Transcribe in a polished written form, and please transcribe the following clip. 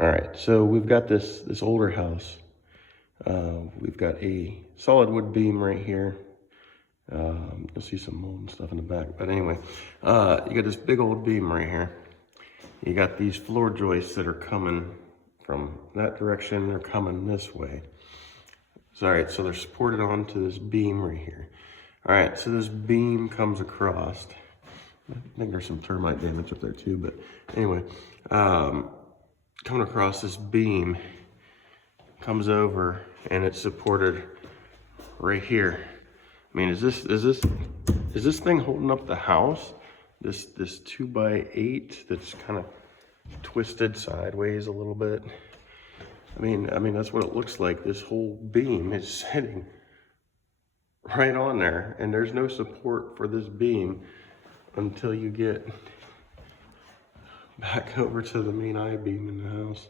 All right, so we've got this older house. We've got a solid wood beam right here. You'll see some mold and stuff in the back, but anyway, you got this big old beam right here. You got these floor joists that are coming from that direction. They're coming this way. All right, so they're supported onto this beam right here. All right, so this beam comes across. I think there's some termite damage up there too, but anyway, coming across this beam, comes over and it's supported right here. I mean, is this thing holding up the house? This 2x8 that's kind of twisted sideways a little bit. I mean that's what it looks like. This whole beam is sitting right on there, and there's no support for this beam until you get back over to the main I-beam in the house.